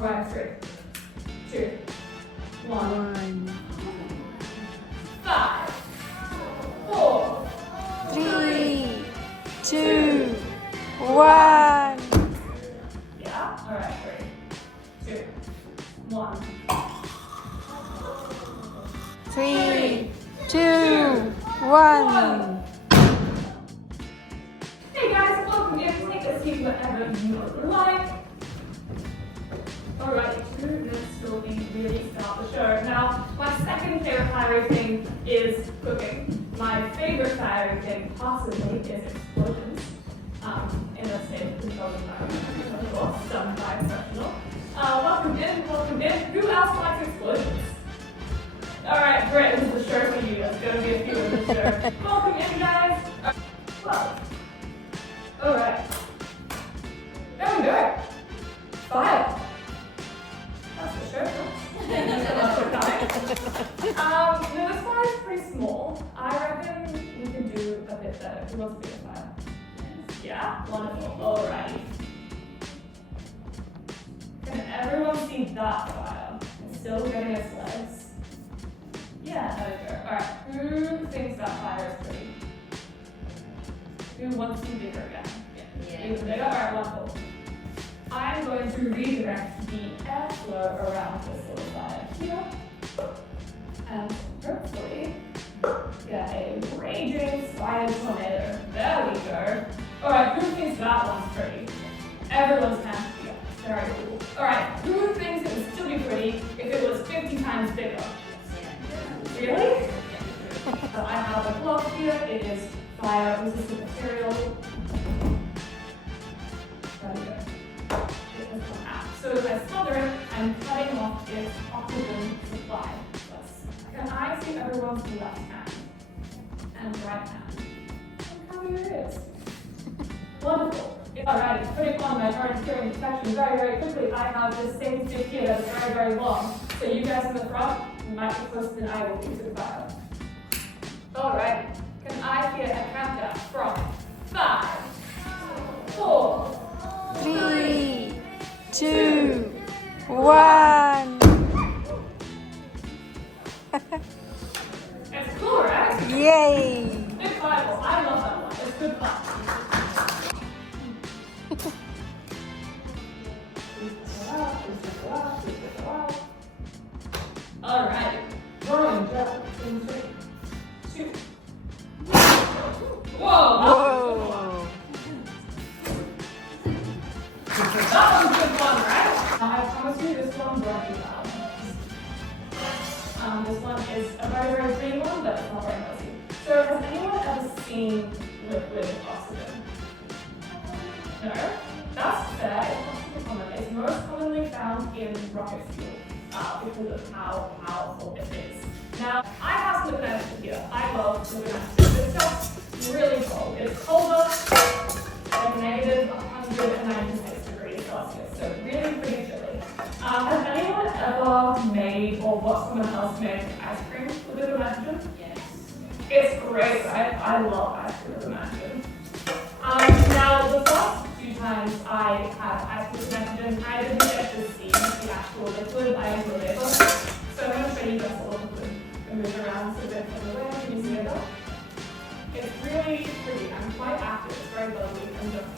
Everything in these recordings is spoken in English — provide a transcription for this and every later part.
Right, 3, 2, 1. 5, 4, 3, 2, 1. Yeah? Alright, 3, 2, 1. 3, 2, 1. Hey guys, welcome in. Take a seat wherever you would like. Alright, 2 minutes till we really start the show. Now, my second favorite fiery thing is cooking. My favorite fiery thing possibly is explosions. In a safe controlled environment, of course, done by a professional. Welcome in, welcome in. Who else likes explosions? Alright, great, this is the show for you. There's gonna be a few in the show. Welcome in, guys. Well, alright. There we go. Fire. That's the show, folks. No, this fire is pretty small. I reckon we can do a bit better. Who wants to be a fire? Yeah? Wonderful. Alrighty. Can everyone see that fire? It's still getting its legs. Yeah, there we go. Alright, who thinks that fire is pretty? Who wants to be bigger again? Yeah. Even bigger? Alright, wonderful. I'm going to redirect the airflow around this little fire here. And hopefully get a raging fire tornado. There we go. Alright, who thinks that one's pretty? Everyone's hands here. Very cool. Alright, who thinks it would still be pretty if it was 50 times bigger? Really? So I have a glove here. It is fire resistant material. There we go. It has come out. So as I smother it, I'm cutting off its oxygen supply. Can I see everyone's left hand and right hand? Look how weird it is. Wonderful. Alright, putting on my orange hearing protection very, very quickly. I have this same stick here that is very, very long. So you guys in the front might be closer than I will be to the fire. Alright, can I hear a countdown from 5, 4, 3, 2, 1. It's cool, right? Yay! It's Bible. I love that one. It's good fun. Alright. Rolling jump in 3, 2. Whoa! Whoa! That was a good one, right? I promise you this one won't be loud. This one is a very, very pretty one, but it's not very messy. So has anyone ever seen liquid oxygen? No? That's fair. It's not super common. It's most commonly found in rocket fuel because of how powerful it is. Now, I have some liquid nitrogen here. I love liquid nitrogen. It's just really cold. It's colder than negative 196 degrees Celsius, so really pretty chilly. Has anyone ever made or watched someone else make ice cream with liquid nitrogen? Yes. It's great, right? I love ice cream with nitrogen. Now, the first few times I had ice cream with nitrogen, I didn't get to see the actual liquid. I used the label. So I'm going to show you guys a little liquid and move around so that from the way. Can you see it though? It's really pretty. I'm quite active. It's very bubbly and just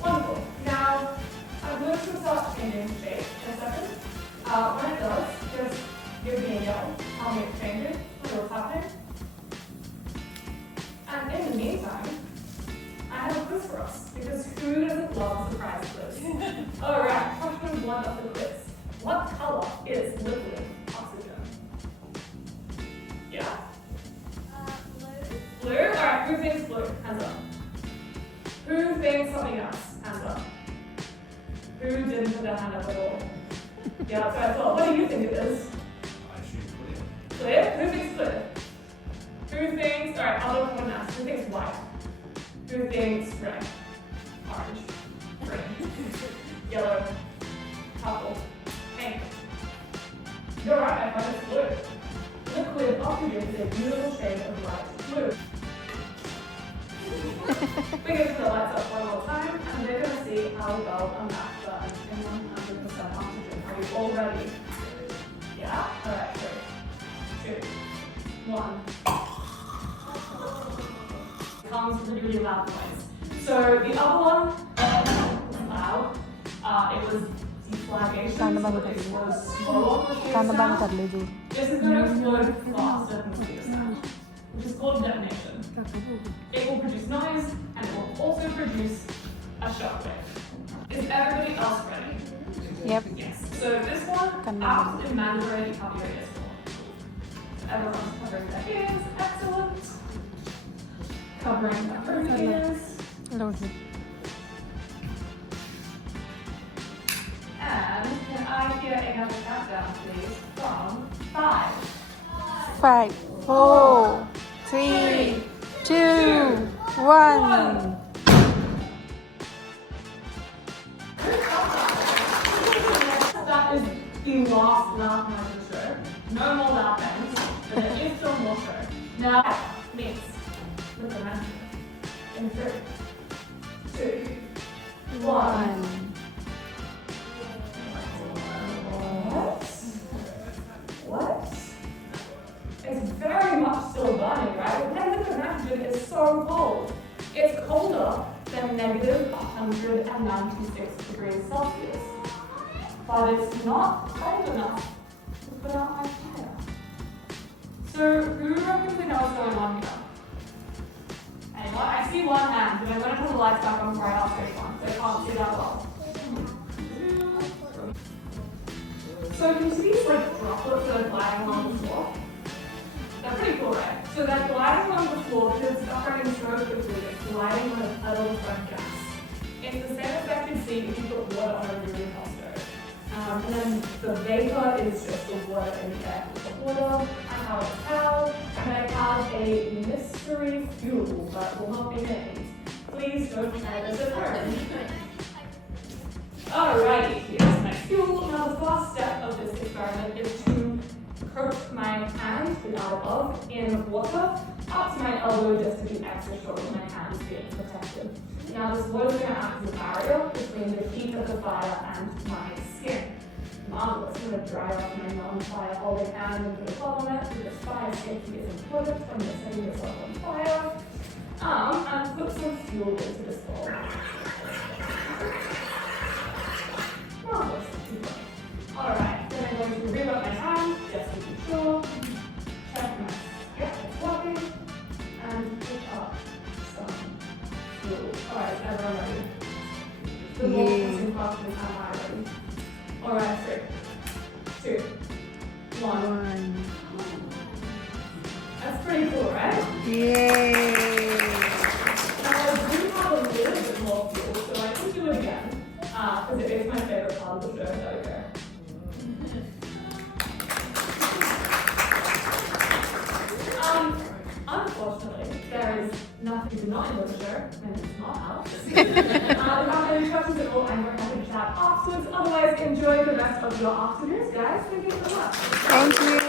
wonderful. Now, I'm going to start changing shape in a second. When it does, just give me a yell. Tell me it's changing. Tell me what's happening. And in the meantime, I have a quiz for us, because who doesn't love a surprise quiz? Alright, question 1 of the quiz. What color is liquid oxygen? Yeah? Blue? Alright, who thinks blue? Hands up. Who thinks something else? Hands up. Who didn't put their hand up at all? Yeah, that's what I thought. What do you think it is? I assume clear. Clear? Who thinks clear? Who thinks, alright, I'll look at one else. Who thinks white? Who thinks red? Orange? Green? Yellow? Purple? Pink? You're right, I find it's blue. Liquid oxygen is a beautiful shade of light blue. We're going to put the lights up one more time, and we're going to see how well a math button in 100% oxygen Are you all ready? Yeah? Alright, 3, 2, 1. Comes with a really loud noise. So the other one was loud. It was deflagration. Tanda So banget it tadi. was slower for Tanda the banget sound. tadi Ju. This is going to explode faster than the sound, which is called detonation. It will produce noise and it will also produce a shockwave. Is everybody else ready? Yep. Yes. So this one, absolutely mandatory to cover your ears for. Everyone's covering their ears. Excellent. Covering their ears. Lovely. And can I hear another countdown, please, from 5? 5, 4, 3, 2, 1. That is the last lap of the show. No more lap ends, but there is still more show. Now, mix. Look around. In 3, 2, 1. What? It's very much still burning, right? The liquid nitrogen is so cold. It's colder than negative 196 degrees Celsius. But it's not cold enough to put out my fire. So who reckons they know what's going on here? Anyone? I see one hand, but I'm going to put the lights back on before I ask anyone, so I can't see that well. So you can see these like droplets that are gliding along the floor? They're pretty cool, right? So they're gliding along the floor because it's operating so quickly, it's gliding on a puddle of gas. It's the same effect you see if you put water on a really hot stove. And then the vapor is just the water in the air. The water and how it's held, and it has a mystery fuel that will not be named. Please don't try this at home. Alrighty, here's my fuel. Now the first step of this experiment is to coat my hand with olive in water up to my elbow just to be extra sure that my hand is being protected. Now this water is going to act as a barrier between the heat of the fire and my skin. Marvelous. I'm going to dry off my non-fire holding hand and put a cloth on it because fire safety is important when you're setting yourself on fire. And put some fuel into this bowl. Marvelous. Alright, then I'm going to reel up my hand just to be sure. Check my, yeah, it's working. And pick up some fuel. Alright, everyone ready? The ball is in focus, am I ready? Alright, 3, 2, 1. That's pretty cool, right? Yay! Now I do have a little bit more fuel, so I can do it again. Because it is my favorite part of the show. There we go. Unfortunately, there is nothing not in the show, and it's not out. If you have any questions at all, I'm very happy to chat afterwards. Otherwise, enjoy the rest of your afternoons, guys. Thank you so much. Thank you.